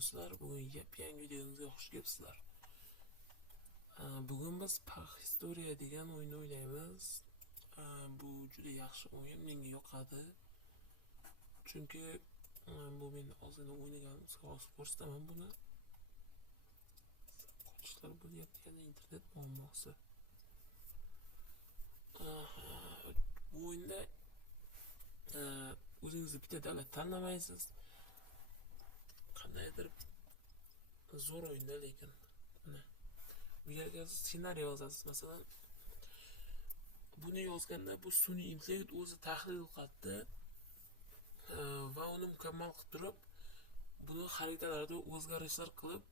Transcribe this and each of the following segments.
do'stlar, bugun yangi videomizga xush kelibsizlar. Bugun biz Pax Historia degan o'yinni o'ynaymiz. Bu juda yaxshi o'yin, menga yoqadi. Chunki bu men oldin o'ynaganim, sizga ko'rsataman buni. Qo'shishlar bo'lyapti, yana internet muammosi. Bu o'yinda o'zingiz bitta davlat tanlamaysiz. Qandaydir zo'r o'yinda, lekin mana bu yerga ssenariy yozasiz. Masalan, buni yozganda bu sun'iy intellekt o'zi tahlil qiladi va uni mukammal qilib turib, buni xaritalarda o'zgarishlar qilib,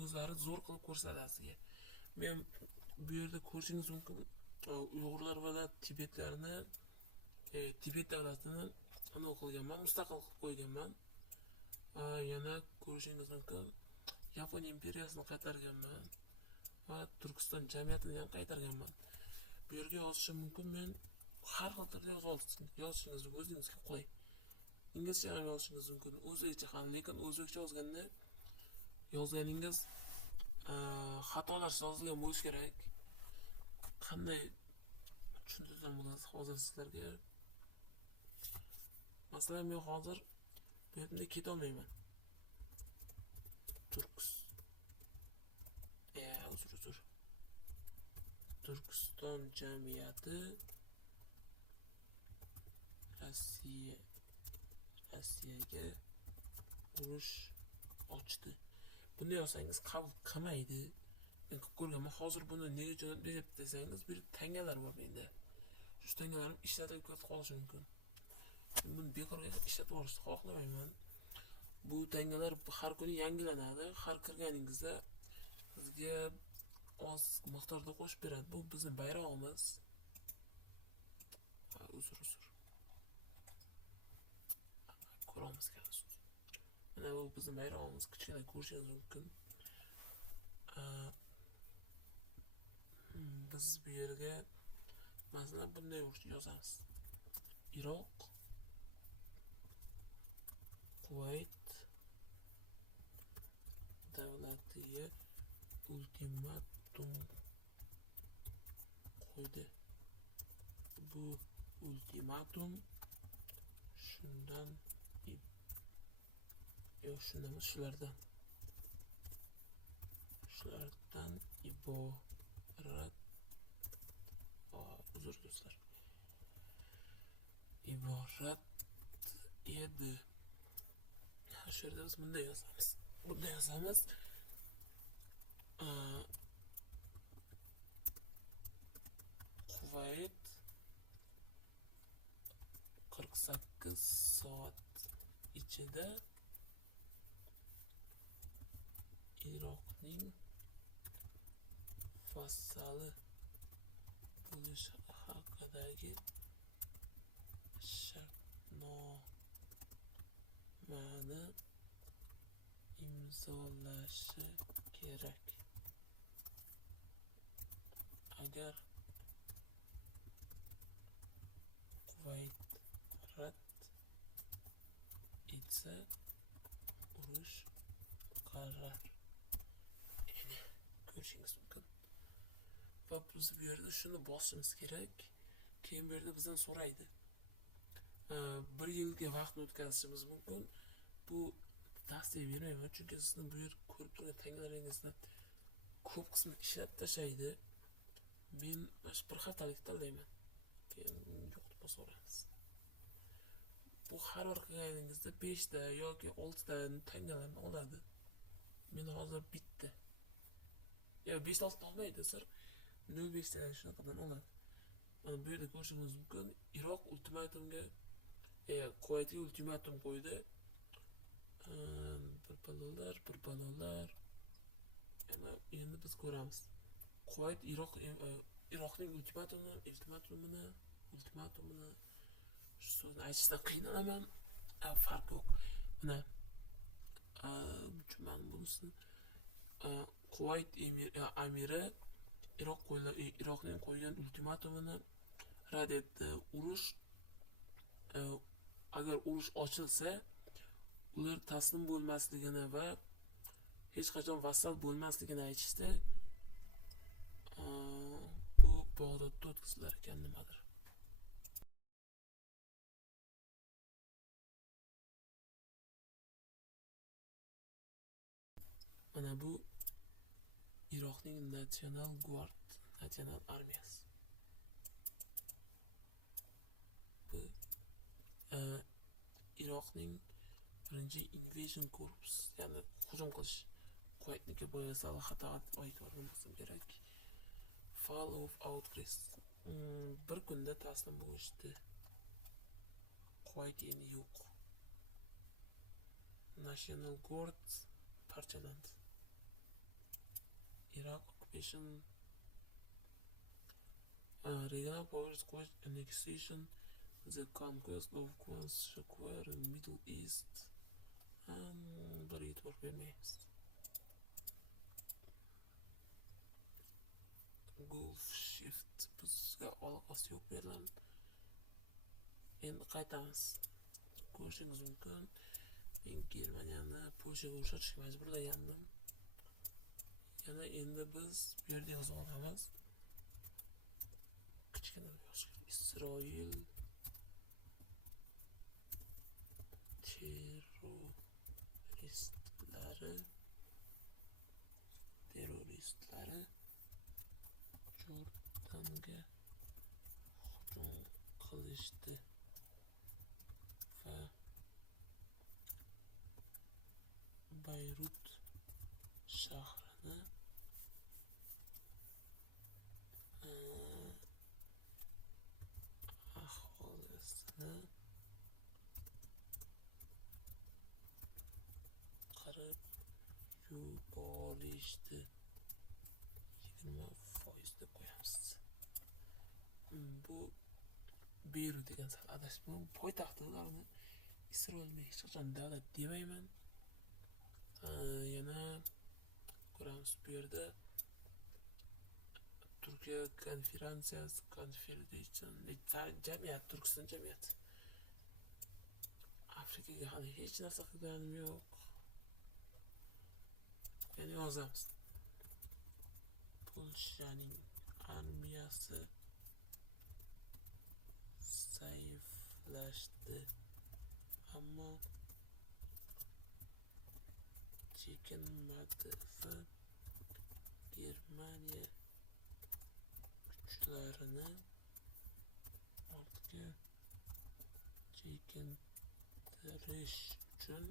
o'zlari zo'r qilib ko'rsatadi sizga. Men bu yerda ko'rishingiz mumkin, Uyg'urlar va Tibetlarni, Tibet davlatini anaqa qilganman, mustaqil qilib qo'yganman. Yana ko'rishingiz mumkin, Yaponiya imperiyasini qaytarganman va Turkiston jamiyatini ham qaytarganman. Bu yerga yozishim mumkin, men har xil tilda yozishingiz o'zingizga qulay. Inglizcha ham yozishingiz mumkin, o'zbekcha ham, lekin o'zbekcha yozganda yozganingiz xatolar yozilgan bo'lishi kerak. Qanday tushuntirsam bo'ladi hozir sizlarga? Masalan, men hozir bu yerda keta olmayman. Turkiston jamiyati Rossiyaga urush ochdi. Buni yozsangiz qabul qilmaydi. Men ko'rganman, hozir buni nega jo'natib beryapti desangiz, bir tangalar bor menda. Shu tangalarim ishlatilib ketib qolishi mumkin. Buni bekorga ishlatib olishni xohlamayman. Bu tangalar har kuni yangilanadi. Har kirganingizda sizga oz miqdorda qo'shib beradi. Bu bizning bayrog'imiz. Uzr. Ko'ramiz kerak. Mana bu bizning bayrog'imiz, kichkina ko'rishingiz mumkin. Biz bu yerga masalan bunday yozamiz. Iroq, Kuvayt davlatiga ultimatum qo'ydi. Bu ultimatum shulardan iborat. Uzr do'stlar. Iborat edi. Shu yerda biz bunday yozamiz. Kuvayt 48 soat ichida Iroqning vassali bo'lishi haqidagi shartnomani imzolashi kerak. Agar Kuvayt rad etsa, urush qarar. Ko'rishingiz mumkin. Va biz bu yerda shuni bosishimiz kerak. Keyin bu yerda bizdan so'raydi. 1 yilga vaqtni o'tkazishimiz mumkin. Bu tavsiya bermayman, chunki sizni bu yer ko'rib turgan tangalaringizdan ko'p qismi ishlab tashlaydi. Men mana bir haftalik tanlayman. Keyin yo'qotib so'raymiz. Bu har bir qilganingizda 5 ta yoki 6 ta tangalarni oladi. Men hozir bitta. 5-6 olmaydi, sir 0.5 ta shunaqadan oladi. Mana bu yerda ko'rishingiz mumkin, Iroq ultimatumga Kuvaytga ultimatum qo'ydi. Bir balolar. Endi biz ko'ramiz. Kuvayt Iroqning ultimatumini shu so'zni aytishdan qiynalaman. Farq yo'q. Mana bunisini Kuvayt amiri Iroqning qo'ygan ultimatumini rad etdi. Agar urush ochilsa, ular taslim bo'lmasligini va hech qachon vassal bo'lmasligini aytishdi. Bu Bag'dodda o'tkazilar ekan nimadir. Mana bu Iroqning National Guard, nasional armiyasi. Bu Iroqning birinchi invasion corps, ya'ni hujum qilish Kuvaytniki bo'yicha xatoat oykor bo'lsa kerak. Fall of Outcrest. Bir kunda taslim bo'lishdi. Kuvayt endi yo'q. National Guard parchalandi. Iraq occupation, regional powers quest annexation, the conquest of Qanshaqar, Middle East, and bir e'tibor bermaymiz. Gulf Shift bizga aloqasi yo'q bilan. Endi qaytamiz. Ko'rishingiz mumkin. Men Germaniyani Polshaga o'xshatishga majburlagandim. Yana endi biz bu yerda yoza olamiz. Kichkina yozishga. Isroil terroristlari Jordanga hujum qilishdi va Bayrut shahrini aholisini qirib yuborishdi. 20% deb qo'yamiz. Bu Beyrut degan sal adashdim. Poytaxti ularni Isroilni hech qachon davlat demayman. Yana ko'ramiz bu yerda Turkiya konferensiyasi, Confederation, jamiyat, Turkiston jamiyati. Afrikaga hali hech narsa qilganim yo'q. Yani yozamiz. Polshaning armiyasi zaiflashdi, ammo chekinmadi va Germaniya kuchlarini ortga chekintirish uchun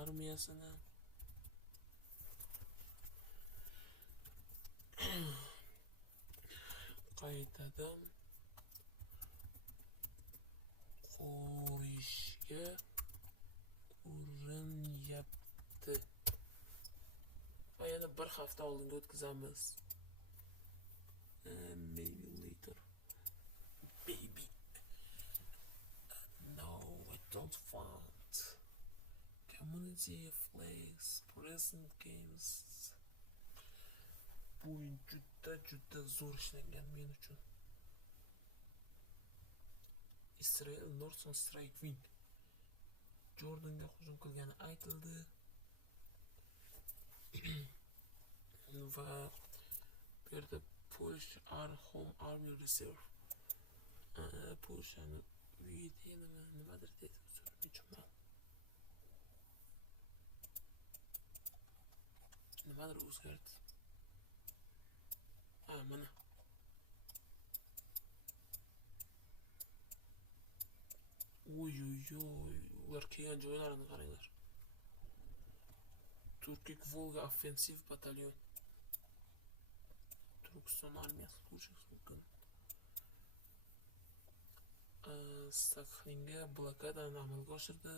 armiyasini qaytadan qurishga urinyapti. Va yana bir hafta oldinga o'tkazamiz. Maybe later. Baby. No, I don't want. Community flags, present games. Bu juda zo'r ishlangan men uchun. Israel Northern Strike Wing Jordanga hujum qilgani aytildi. Va bu yerda Polish Home Army Reserve. Polshani uyida nimadir dedi. So'rayman. Nimadir o'zgardi. Mana. Oy, ular kelgan joylarini qaranglar. Turkic Volga Offensive Batalyon. Turkiston armiyasi ko'rishingiz mumkin. Sakhalinga blokadani amalga oshirdi.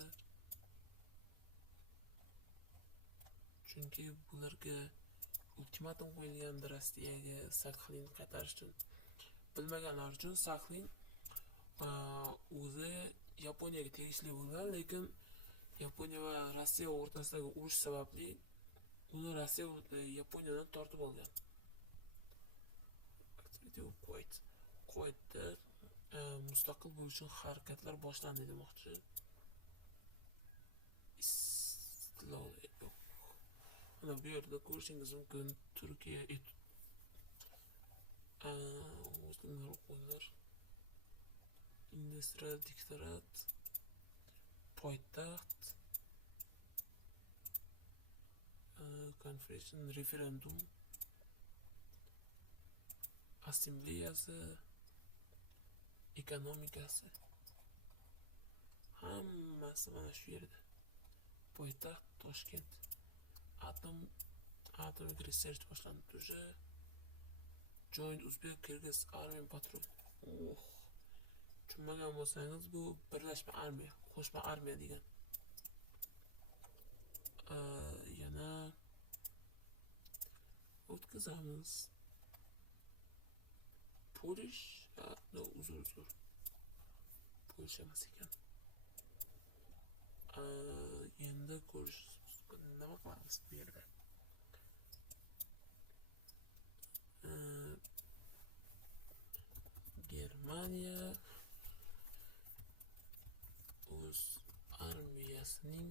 Chunki bularga ultimatum qo'yilgandi Rossiyaga Sakhalin qaytarish uchun. Bilmaganlar uchun Sakhalin o'zi Yaponiyaga tegishli bo'lgan, lekin Yaponiya va Rossiya o'rtasidagi urush sababli uni Rossiya Yaponiyadan tortib olgan. Kuvaytda mustaqil bo'lish uchun harakatlar boshlandi demoqchi. Mana bu yerda ko'rishingiz mumkin Turkiya o'zinglar o'qinglar. Industrial diktorat, poytaxt, konferensiya, referendum, assambleyasi, ekonomikasi. Hammasi mana shu yerda. Poytaxt Toshkent. Atomic research boshlandi уже. Joint Uzbek Kyrgyz Army Patrol. Tushunmagan bo'lsangiz, bu birlashma armiya, qo'shma armiya degan. Yana o'tkazamiz. Polish, no, uzr. Polsha emas ekan. Endi ko'rish nima qilamiz bu yerda? Germaniya o'z armiyasining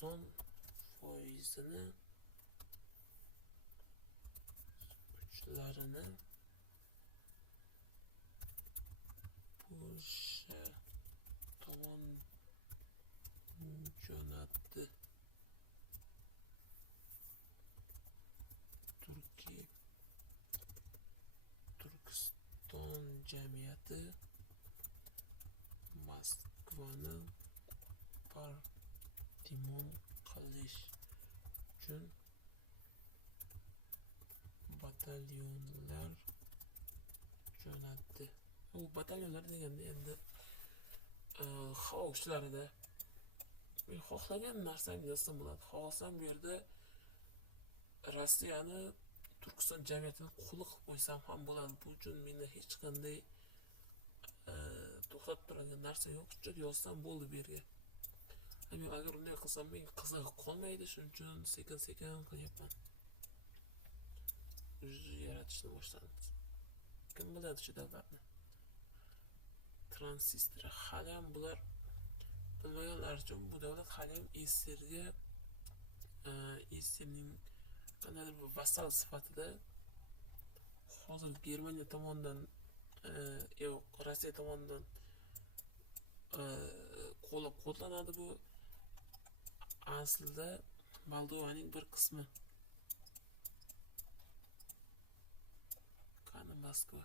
90%ni kuchlarini Polsha tomon jo'natdi. Turkiston jamiyati Moskvani partimon qilish uchun batalyonlar jo'natdi. U batalyonlar deganda endi havo kuchlarida men xohlagan narsamni yozsam bo'ladi. Xohlasam bu yerda Rossiyani Turkiston jamiyatini quli qilib qo'ysam ham bo'ladi. Bu uchun meni hech qanday to'xtatib turadigan narsa yo'q. Shuncha yozsam bo'ldi bu yerga. Men agar unday qilsam men qizig'i qolmaydi, shuning uchun sekin-sekin qilyapman. O'zi yaratishni boshlamiz. Kim biladi shu davlatni? Transistor hali ham bular bilmaganlar uchun bu davlat hali ham SSRning qandaydir bir vassal sifatida hozir Germaniya tomonidan yo'q, Rossiya tomonidan qo'llab-quvvatlanadi. Bu aslida Moldovaning bir qismi. Qani Moskva